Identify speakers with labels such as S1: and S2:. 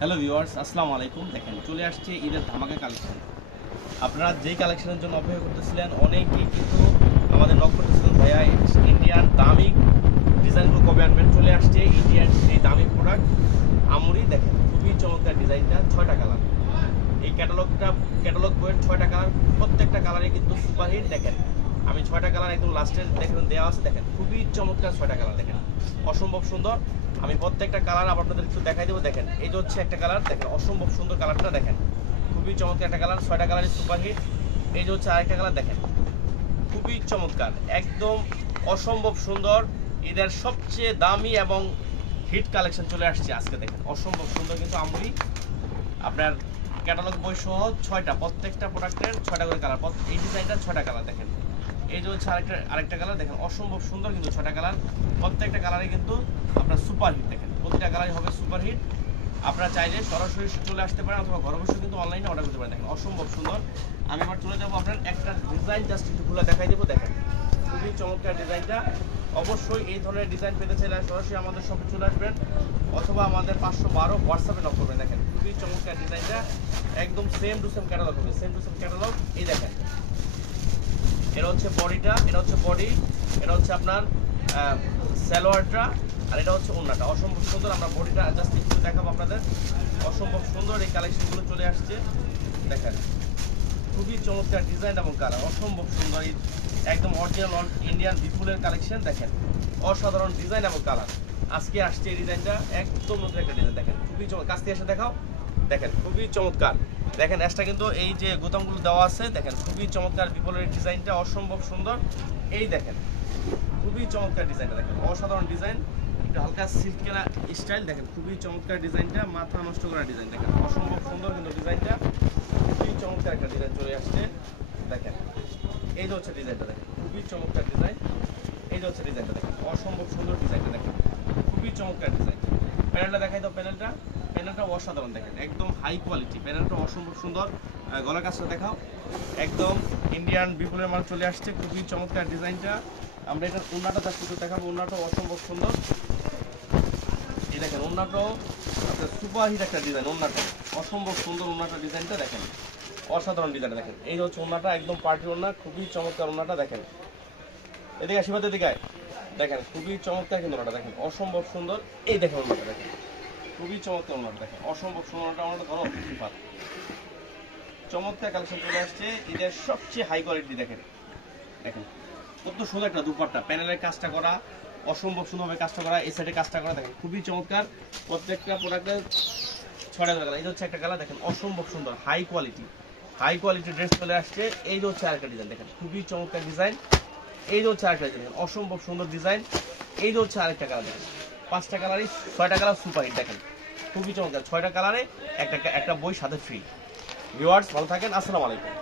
S1: Hello viewers, আসসালামু আলাইকুম। দেখেন, চলে আসছে ঈদের ধামাকা কালেকশন আপনারা যেই কালেকশনের জন্য অপেক্ষা করতেছিলেন, অনেকেই কিন্তু আমাদের নক করতেছিলেন, ভাইয়া ইন্ডিয়ান দামি ডিজাইনগুলো কবে আনবেন? চলে আসছে ইন্ডিয়ান সেই দামি প্রোডাক্ট আমুরি দেখেন, খুবই চমৎকার ডিজাইনটা, ছয়টা কালার এই ক্যাটালগটা ক্যাটালগ বইয়ের ছয়টা কালার প্রত্যেকটা কালারে কিন্তু সুপারহিট দেখেন। আমি ছয়টা কালার একদম লাস্টে দেখেন দেওয়া আছে, দেখেন, খুবই চমৎকার ছয়টা কালার দেখেন। অসম্ভব সুন্দর। আমি প্রত্যেকটা কালার আপনাদের একটু দেখাই দেবো, দেখেন। এই যে হচ্ছে একটা কালার দেখেন, অসম্ভব সুন্দর কালারটা দেখেন। খুবই চমৎকার একটা কালার ছয়টা কালারই সুপারহিট এই যে হচ্ছে আরেকটা কালার দেখেন। খুবই চমৎকার, একদম অসম্ভব সুন্দর। এদের সবচেয়ে দামি এবং হিট কালেকশন চলে আসছে আজকে, দেখেন। অসম্ভব সুন্দর কিন্তু আমরি আপনার ক্যাটালগ বই সহ ছয়টা, প্রত্যেকটা প্রোডাক্টের ছয়টা করে কালার এই ডিজাইনটা ছয়টা কালার দেখেন। এই যে হচ্ছে আরেকটা আরেকটা কালার দেখেন, অসম্ভব সুন্দর কিন্তু ছটা কালার প্রত্যেকটা কালারে কিন্তু আপনার সুপার হিট দেখেন। প্রতিটা কালারই হবে সুপার হিট আপনারা চাইলে সরাসরি চলে আসতে পারেন অথবা ঘরে বসে কিন্তু অনলাইনে অর্ডার করতে পারেন। দেখেন, অসম্ভব সুন্দর। আমি এবার চলে যাব আপনার একটা ডিজাইন জাস্ট একটু খুলে দেখাই দেবো, দেখেন। খুবই চমৎকার ডিজাইনটা অবশ্যই এই ধরনের ডিজাইন পেতে চাইলে সরাসরি আমাদের শপে চলে আসবেন অথবা আমাদের পাঁচশো বারো হোয়াটসঅ্যাপে নক করবেন। দেখেন, খুবই চমৎকার ডিজাইনটা একদম সেম টু সেম ক্যাটালগ হবে সেম টু সেম ক্যাটালগ এই দেখেন এটা হচ্ছে বডিটা, এটা হচ্ছে বডি, এটা হচ্ছে আপনার সালোয়ারটা, আর এটা হচ্ছে ওন্নাটা অসম্ভব সুন্দর, আমরা বডিটা জাস্ট একটু দেখাবো আপনাদের। অসম্ভব সুন্দর এই কালেকশনগুলো চলে আসছে। দেখেন, খুবই চমৎকার ডিজাইন এবং কালার অসম্ভব সুন্দর এই একদম অরিজিনাল ইন্ডিয়ান বিপুলের কালেকশন দেখেন। অসাধারণ ডিজাইন এবং কালার আজকে আসছে এই ডিজাইনটা একদম নতুন একটা ডিজাইন দেখেন। খুবই চমৎকার। কাছ থেকে এসে দেখাও। দেখেন, খুবই চমৎকার। দেখেন এসটা কিন্তু এই যে বোতামগুলো দেওয়া আছে, দেখেন, খুবই চমৎকার বিপুলের ডিজাইনটা, অসম্ভব সুন্দর। এই দেখেন, খুবই চমৎকার ডিজাইনটা দেখেন, অসাধারণ ডিজাইন। একটু হালকা সিল্কেরা স্টাইল, দেখেন, খুবই চমৎকার ডিজাইনটা, মাথা নষ্ট করা ডিজাইন, দেখেন, অসম্ভব সুন্দর কিন্তু ডিজাইনটা। খুবই চমৎকার একটা ডিজাইন চলে আসছে, দেখেন, এই যে হচ্ছে ডিজাইনটা, দেখেন, খুবই চমৎকার ডিজাইন। এই যে হচ্ছে ডিজাইনটা, দেখেন, অসম্ভব সুন্দর ডিজাইনটা, দেখেন, খুবই চমৎকার ডিজাইন। প্যানেলটা দেখাই দাও প্যানেলটা। প্যানেলটা অসাধারণ দেখেন একদম হাই কোয়ালিটি প্যানেলটা অসম্ভব সুন্দর। আহ, গলার কাজটা দেখাও। একদম ইন্ডিয়ান বিপুলের মাল চলে আসছে খুবই চমৎকার ডিজাইনটা। আমরা এটা উন্নাটা তার শুধু দেখাবো উন্নাটা অসম্ভব সুন্দর। এই দেখেন উন্নাটাও আপনার সুপার হিট একটা ডিজাইন উন্নাটা অসম্ভব সুন্দর উন্নাটা ডিজাইনটা দেখেন। অসাধারণ ডিজাইনটা দেখেন। এই হচ্ছে উন্নাটা একদম পার্টি উন্না খুবই চমৎকার উন্নাটা দেখেন। এদিকে আশীর্বাদ এদিকে দেখেন খুবই চমৎকার কিন্তু ওনাটা দেখেন অসম্ভব সুন্দর। এই দেখেন ওনাটা দেখেন। খুবই চমৎকার ওনাটা দেখেন। অসম্ভব সুন্দর ওনাটা ধরো সিফাত চমৎকার কালেকশন চলে আসছে। এদের সবচেয়ে হাই কোয়ালিটি দেখেন। দেখেন, কত সুন্দর একটা দুপাট্টা। প্যানেলের কাজটা করা, অসম্ভব সুন্দরভাবে কাজটা করা, এই সাইডে কাজটা করা, দেখেন, খুবই চমৎকার। প্রত্যেকটা প্রোডাক্টের ছড়া এই যে হচ্ছে একটা কালার দেখেন, অসম্ভব সুন্দর high quality high quality dress চলে আসছে। এই হচ্ছে আরেকটা ডিজাইন দেখেন, খুবই চমৎকার ডিজাইন এই হচ্ছে আরেকটা ডিজাইন অসম্ভব সুন্দর ডিজাইন এই হচ্ছে আরেকটা কালার দেখেন। পাঁচটা কালারই ছয়টা কালার সুপার হিট দেখেন। খুবই চমৎকার। ছয়টা কালারে একটা একটা বই সাথে ফ্রি ভিওয়ার্স ভালো থাকেন। আসসালামু আলাইকুম।